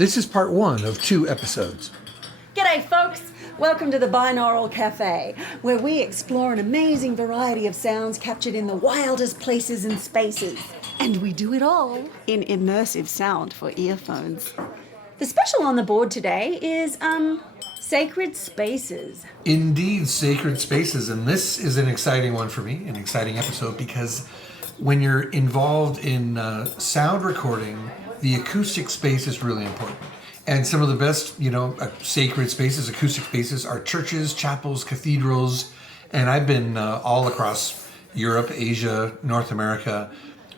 This is part one of 2 episodes. G'day folks! Welcome to the Binaural Cafe, where we explore an amazing variety of sounds captured in the wildest places and spaces. And we do it all in immersive sound for earphones. The special on the board today is, sacred spaces. Indeed, sacred spaces. And this is an exciting one for me, an exciting episode, because when you're involved in sound recording, the acoustic space is really important. And some of the best, sacred spaces, acoustic spaces, are churches, chapels, cathedrals. And I've been all across Europe, Asia, North America,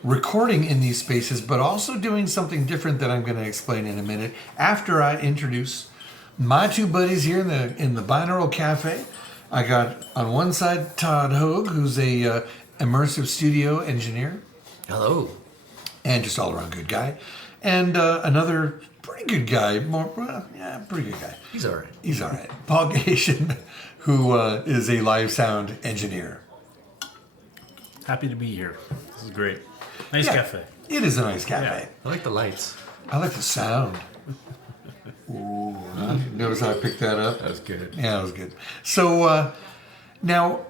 recording in these spaces, but also doing something different that I'm going to explain in a minute after I introduce my 2 buddies here in the Binaural Cafe. I got on one side Todd Hooge, who's a immersive studio engineer. Hello. And just all around good guy. And another pretty good guy, pretty good guy. He's all right. He's all right. Paul Gatien, who is a live sound engineer. Happy to be here. This is great. Nice cafe. It is a nice cafe. I like the lights. I like the sound. Ooh, notice how I picked that up? That was good. Yeah, that was good. So now,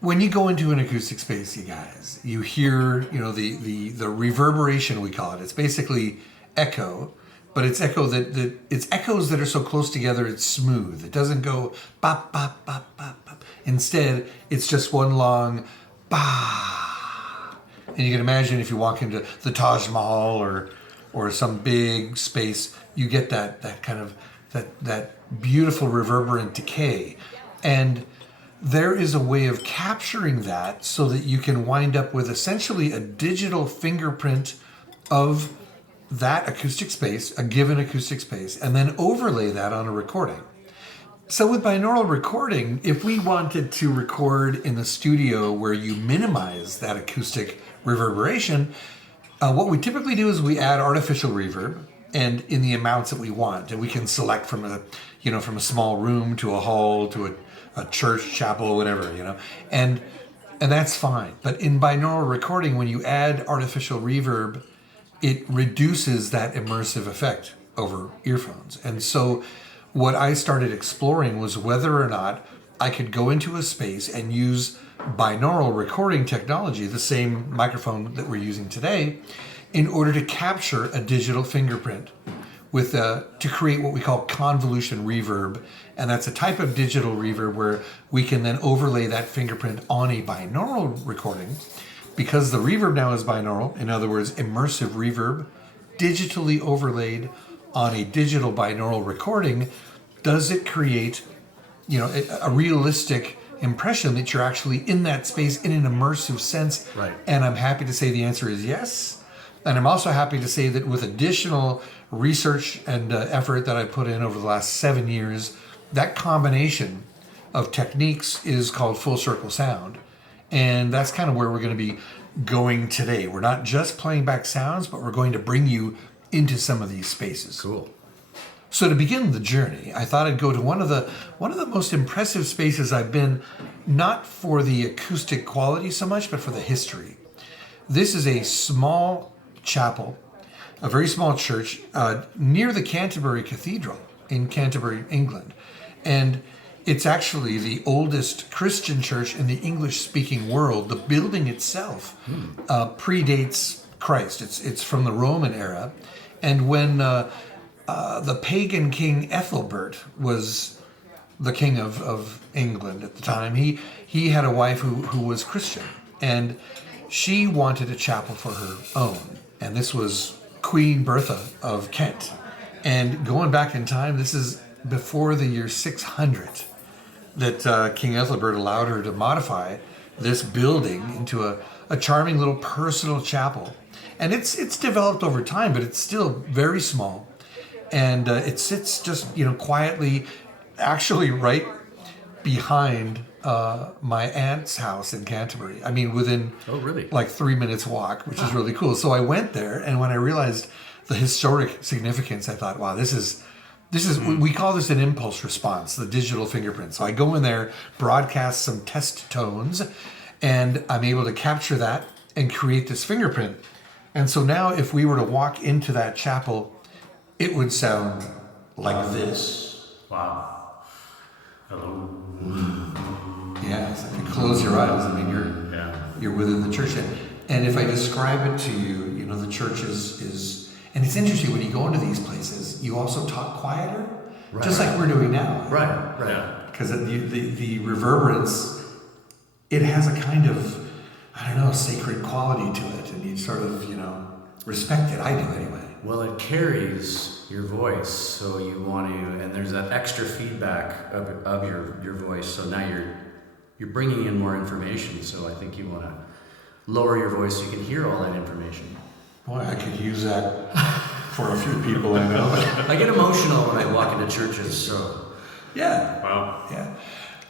when you go into an acoustic space, you guys, you hear, the reverberation, we call it. It's basically echo, but it's echo it's echoes that are so close together, it's smooth. It doesn't go bop, bop, bop, bop, bop. Instead, it's just one long ba. And you can imagine if you walk into the Taj Mahal or some big space, you get that kind of that beautiful reverberant decay. And there is a way of capturing that so that you can wind up with essentially a digital fingerprint of that acoustic space, a given acoustic space, and then overlay that on a recording. So with binaural recording, if we wanted to record in the studio where you minimize that acoustic reverberation, what we typically do is we add artificial reverb and in the amounts that we want. And we can select from a small room to a hall to a church, chapel, whatever, and that's fine. But in binaural recording, when you add artificial reverb, it reduces that immersive effect over earphones. And so what I started exploring was whether or not I could go into a space and use binaural recording technology, the same microphone that we're using today, in order to capture a digital fingerprint to create what we call convolution reverb. And that's a type of digital reverb where we can then overlay that fingerprint on a binaural recording. Because the reverb now is binaural, in other words, immersive reverb, digitally overlaid on a digital binaural recording, does it create, a realistic impression that you're actually in that space in an immersive sense? Right. And I'm happy to say the answer is yes. And I'm also happy to say that with additional research and effort that I put in over the last 7 years, that combination of techniques is called full circle sound. And that's kind of where we're going to be going today. We're not just playing back sounds, but we're going to bring you into some of these spaces. Cool. So to begin the journey, I thought I'd go to one of the most impressive spaces I've been, not for the acoustic quality so much, but for the history. This is a small chapel, a very small church near the Canterbury Cathedral in Canterbury, England. And it's actually the oldest Christian church in the English-speaking world. The building itself predates Christ. It's from the Roman era. And when the pagan king Ethelbert was the king of England at the time, he had a wife who was Christian. And she wanted a chapel for her own. And this was Queen Bertha of Kent. And going back in time, this is before the year 600 that King Ethelbert allowed her to modify this building into a charming little personal chapel. And it's developed over time, but it's still very small. And it sits just, quietly, actually right behind my aunt's house in Canterbury. I mean, within like 3 minutes walk, which is really cool. So I went there, and when I realized the historic significance, I thought, wow, this is, we call this an impulse response, the digital fingerprint. So I go in there, broadcast some test tones, and I'm able to capture that and create this fingerprint. And so now if we were to walk into that chapel it would sound like this. Wow. Hello. Yeah, it's like you close your eyes. I mean, you're within the church. And if I describe it to you, the church is, and it's interesting when you go into these places, you also talk quieter, just like we're doing now. Right. Because the reverberance, it has a kind of, I don't know, sacred quality to it, and you sort of, respect it. I do anyway. Well, it carries your voice, so you want to, and there's that extra feedback of your voice. So now you're bringing in more information. So I think you want to lower your voice so you can hear all that information. Boy, I could use that for a few people I know. I get emotional when I walk into churches. So yeah, Wow. yeah,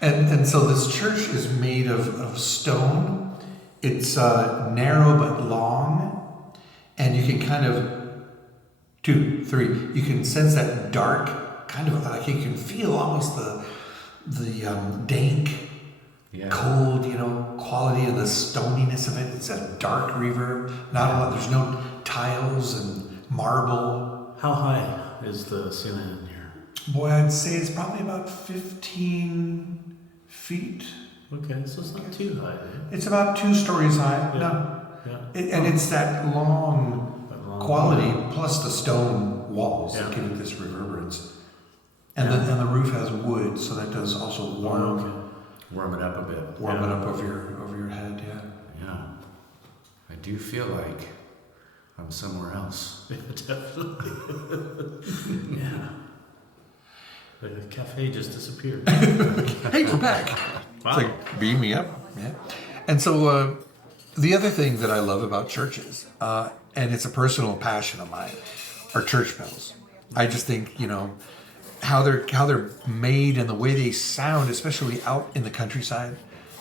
and so this church is made of stone. It's narrow but long, and you can kind of 2, 3. You can sense that dark kind of like you can feel almost the dank, cold, quality of the stoniness of it. It's a dark reverb. Not a lot. There's no tiles and marble. How high is the ceiling in here? Boy, I'd say it's probably about 15 feet. Okay, so it's not too high. It's about 2 stories high. Yeah. No. Yeah. And it's that long quality plus the stone walls that Yeah. give it this reverberance. And the roof has wood, so that does also warm warm it up a bit. it up over your head. Yeah. I do feel like I'm somewhere else. Definitely. Yeah. The cafe just disappeared. Hey, we're back. Wow. It's like beam me up. Yeah. And so the other thing that I love about churches, and it's a personal passion of mine, are church bells. I just think how they're made and the way they sound, especially out in the countryside,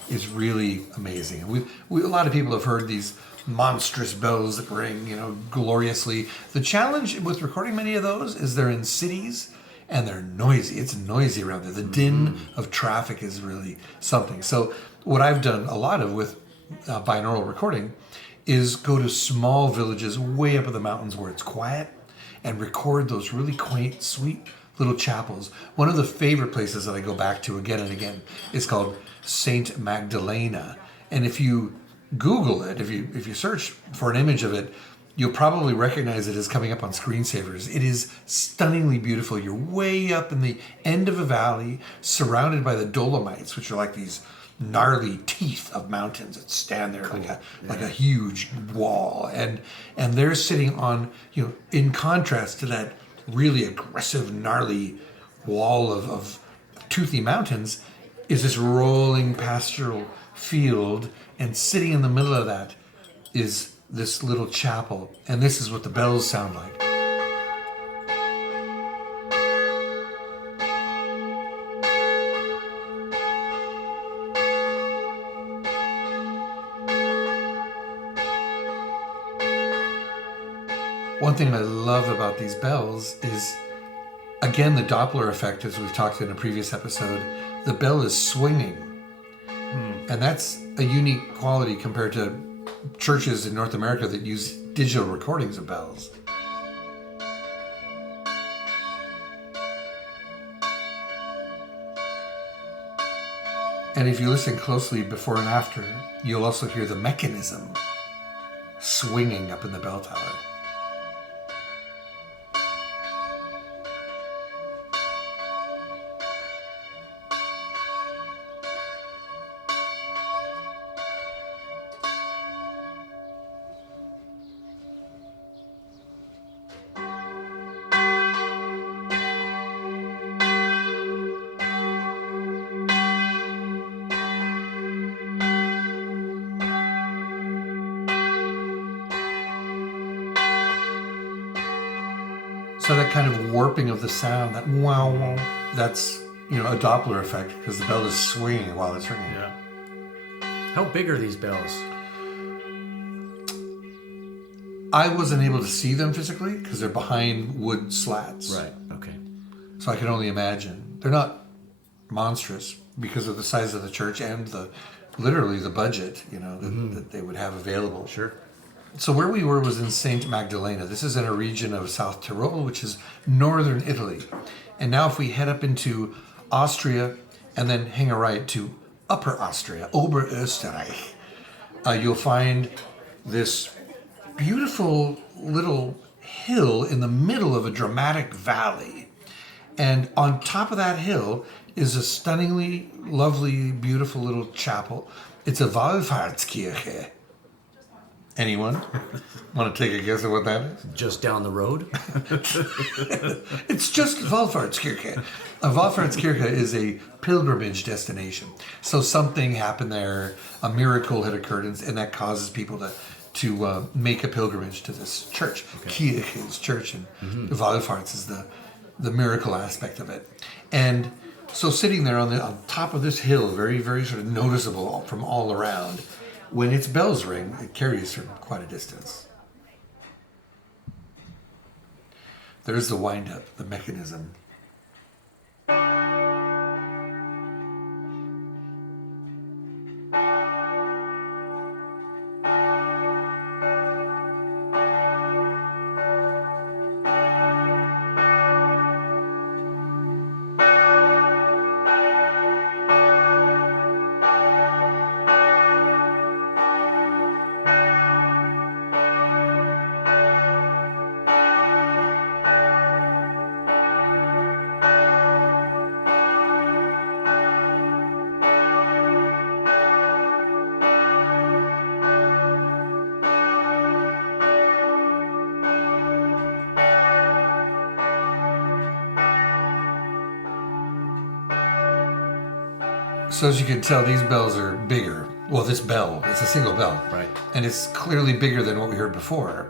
is really amazing. And a lot of people have heard these monstrous bells that ring, gloriously. The challenge with recording many of those is they're in cities and they're noisy. It's noisy around there. The din of traffic is really something. So what I've done a lot of with binaural recording is go to small villages way up in the mountains where it's quiet and record those really quaint, sweet little chapels. One of the favorite places that I go back to again and again is called Saint Magdalena. And if you Google it, if you search for an image of it, you'll probably recognize it as coming up on screensavers. It is stunningly beautiful. You're way up in the end of a valley, surrounded by the Dolomites, which are like these gnarly teeth of mountains that stand there like a huge wall, and they're sitting on, in contrast to that really aggressive, gnarly wall of toothy mountains, is this rolling pastoral field, and sitting in the middle of that is this little chapel, and this is what the bells sound like. One thing I love about these bells is, again, the Doppler effect, as we've talked in a previous episode. The bell is swinging. And that's a unique quality compared to churches in North America that use digital recordings of bells. And if you listen closely before and after, you'll also hear the mechanism swinging up in the bell tower. So that kind of warping of the sound, that wow, that's, a Doppler effect, because the bell is swinging while it's ringing. Yeah. How big are these bells? I wasn't able to see them physically because they're behind wood slats. Right. Okay. So I can only imagine. They're not monstrous because of the size of the church and literally the budget, that they would have available. Sure. So where we were was in St. Magdalena. This is in a region of South Tyrol, which is northern Italy. And now if we head up into Austria and then hang a right to Upper Austria, Oberösterreich, you'll find this beautiful little hill in the middle of a dramatic valley. And on top of that hill is a stunningly lovely, beautiful little chapel. It's a Wallfahrtskirche. Anyone want to take a guess at what that is? Just down the road. It's just Wallfahrtskirche. A Wallfahrtskirche is a pilgrimage destination. So something happened there, a miracle had occurred, and that causes people to make a pilgrimage to this church. Okay. Kirche is church, and Wallfahrts is the miracle aspect of it. And so sitting there on top of this hill, very, very sort of noticeable from all around, when its bells ring, it carries from quite a distance. There's the wind-up, the mechanism. So as you can tell, these bells are bigger. Well, this bell, it's a single bell. Right. And it's clearly bigger than what we heard before.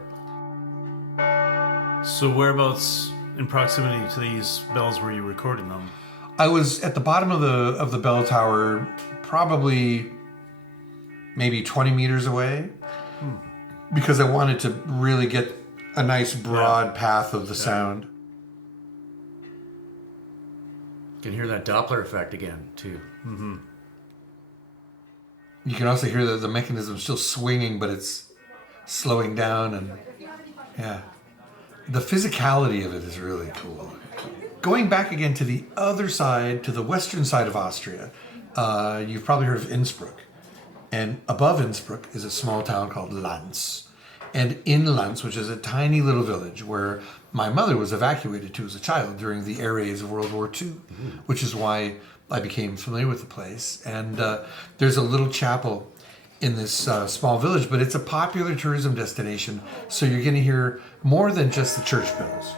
So whereabouts in proximity to these bells were you recording them? I was at the bottom of the bell tower, probably maybe 20 meters away, because I wanted to really get a nice broad path of the sound. You can hear that Doppler effect again, too. Mm-hmm. You can also hear the mechanism still swinging, but it's slowing down, and yeah. The physicality of it is really cool. Going back again to the other side, to the western side of Austria, you've probably heard of Innsbruck. And above Innsbruck is a small town called Lanz. And in Lanz, which is a tiny little village where my mother was evacuated to as a child during the air raids of World War II, which is why I became familiar with the place. And there's a little chapel in this small village, but it's a popular tourism destination, so you're going to hear more than just the church bells.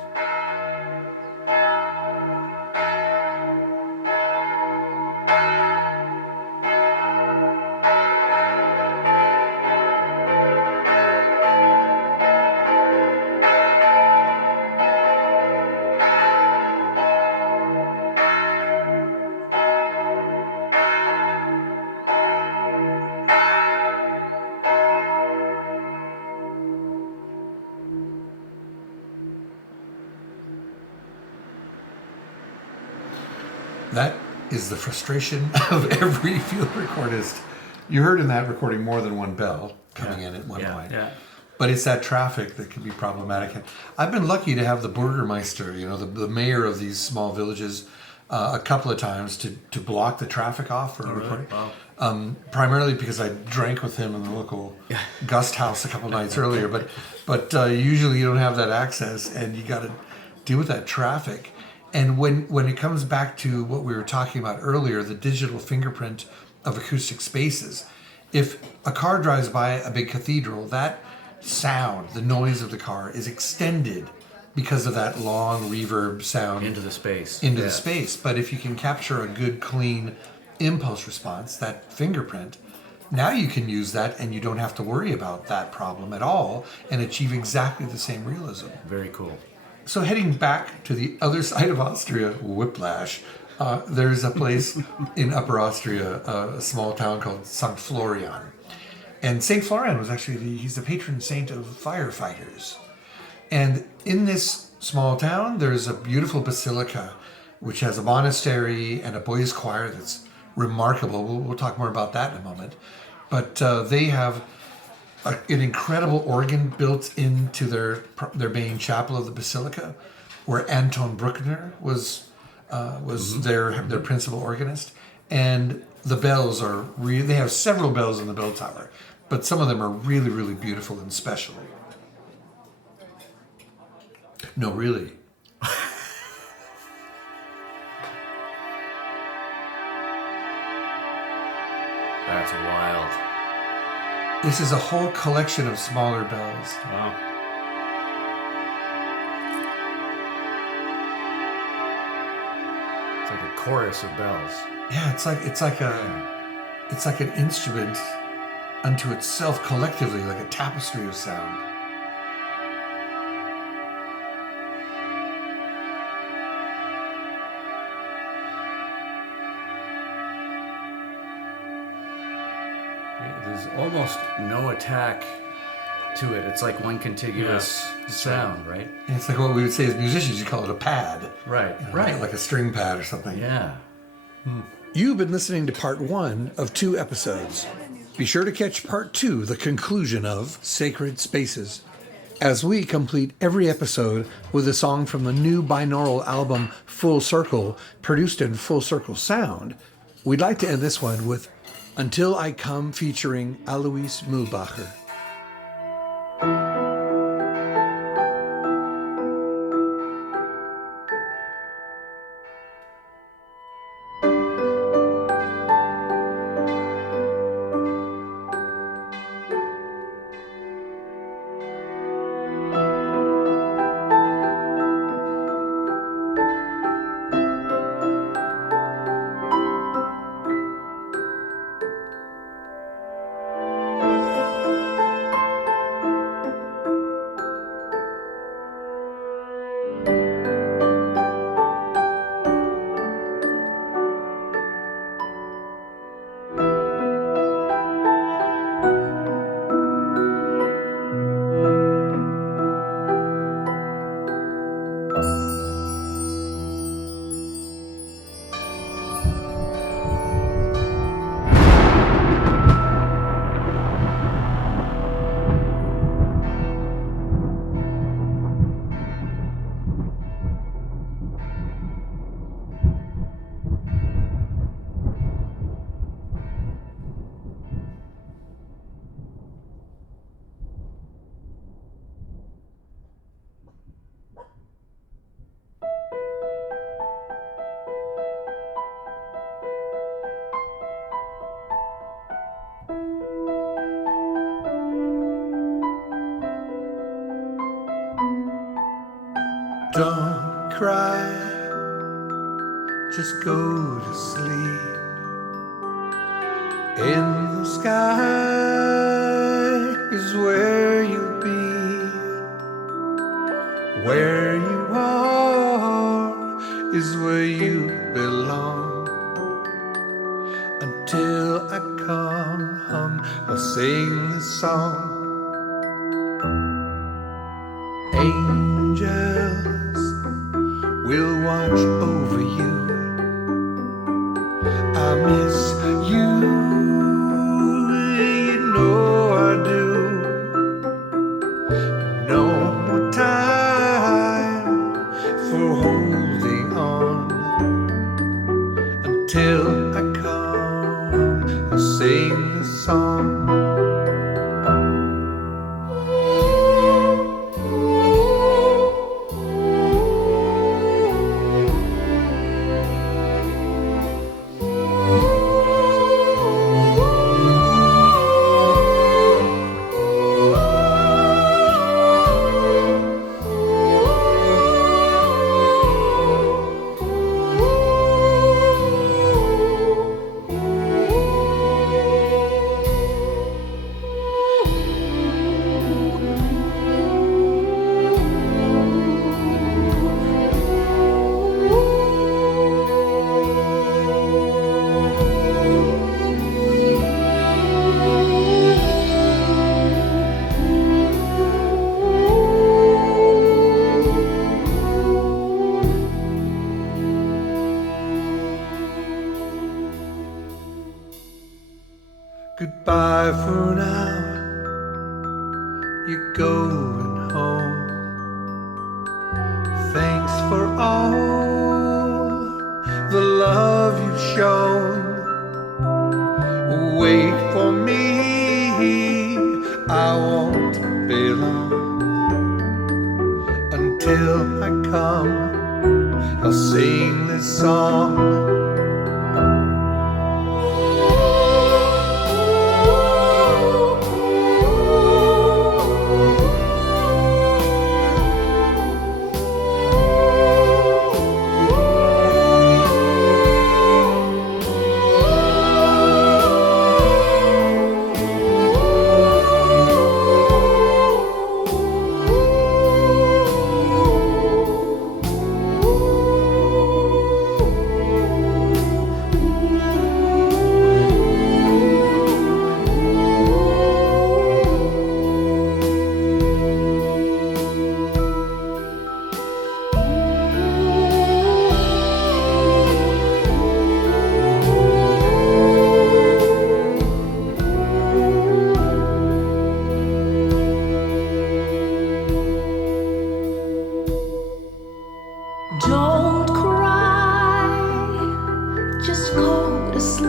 That is the frustration of every field recordist. You heard in that recording more than one bell coming in at one point. Yeah. But it's that traffic that can be problematic. And I've been lucky to have the Bürgermeister, the mayor of these small villages, a couple of times to block the traffic off for recording. Wow. Primarily because I drank with him in the local gust house a couple nights earlier. But usually you don't have that access, and you got to deal with that traffic. And when it comes back to what we were talking about earlier, the digital fingerprint of acoustic spaces, if a car drives by a big cathedral, that sound, the noise of the car, is extended because of that long reverb sound into the space. The space. But if you can capture a good, clean impulse response, that fingerprint, now you can use that, and you don't have to worry about that problem at all, and achieve exactly the same realism. Very cool. So heading back to the other side of Austria, whiplash, there's a place in Upper Austria, a small town called St. Florian. And St. Florian was actually, he's the patron saint of firefighters. And in this small town, there's a beautiful basilica, which has a monastery and a boys' choir that's remarkable. We'll talk more about that in a moment. But they have an incredible organ built into their main chapel of the basilica, where Anton Bruckner was their principal organist. And the bells are they have several bells in the bell tower, but some of them are really, really beautiful and special. No, really. That's wild. This is a whole collection of smaller bells. Wow. It's like a chorus of bells. Yeah, it's like an instrument unto itself collectively, like a tapestry of sound. There's almost no attack to it. It's like one contiguous sound, right? And it's like what we would say as musicians, you call it a pad. Right, You know, right. Like a string pad or something. Yeah. You've been listening to part 1 of 2 episodes. Be sure to catch part 2, the conclusion of Sacred Spaces, as we complete every episode with a song from the new binaural album Full Circle, produced in Full Circle Sound. We'd like to end this one with Until I Come, featuring Alois Mühlbacher. Don't cry, just go to sleep. In the sky is where you'll be. Where you are is where you belong. Until I come home, I'll sing this song. Angels will watch over you. I miss you, you know I do. No more time for holding on. Until I come, I'll sing this song. you're going home. Thanks for all the love you've shown. Wait for me, I won't be long. Until I come, I'll sing this song. Don't cry, just go to sleep.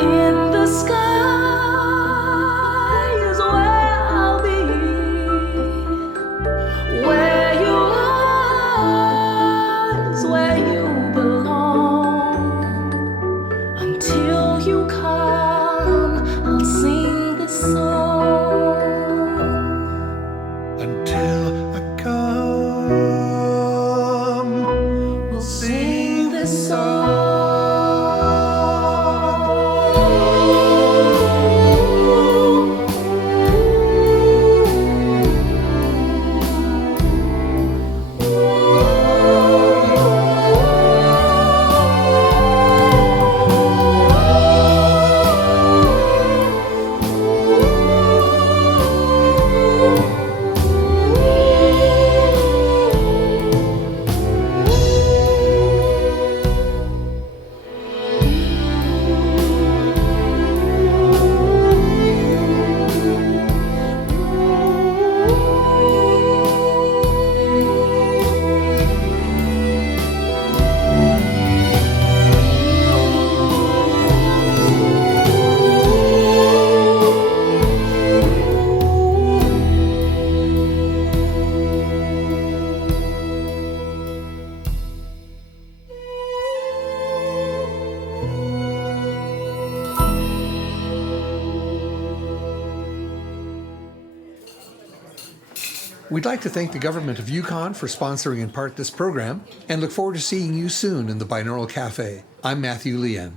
In the sky is where I'll be. Where you are is where you belong. Until you come, I'll sing this song. Until I come, We'll sing this song. We'd like to thank the government of Yukon for sponsoring in part this program and look forward to seeing you soon in the Binaural Cafe. I'm Matthew Lien.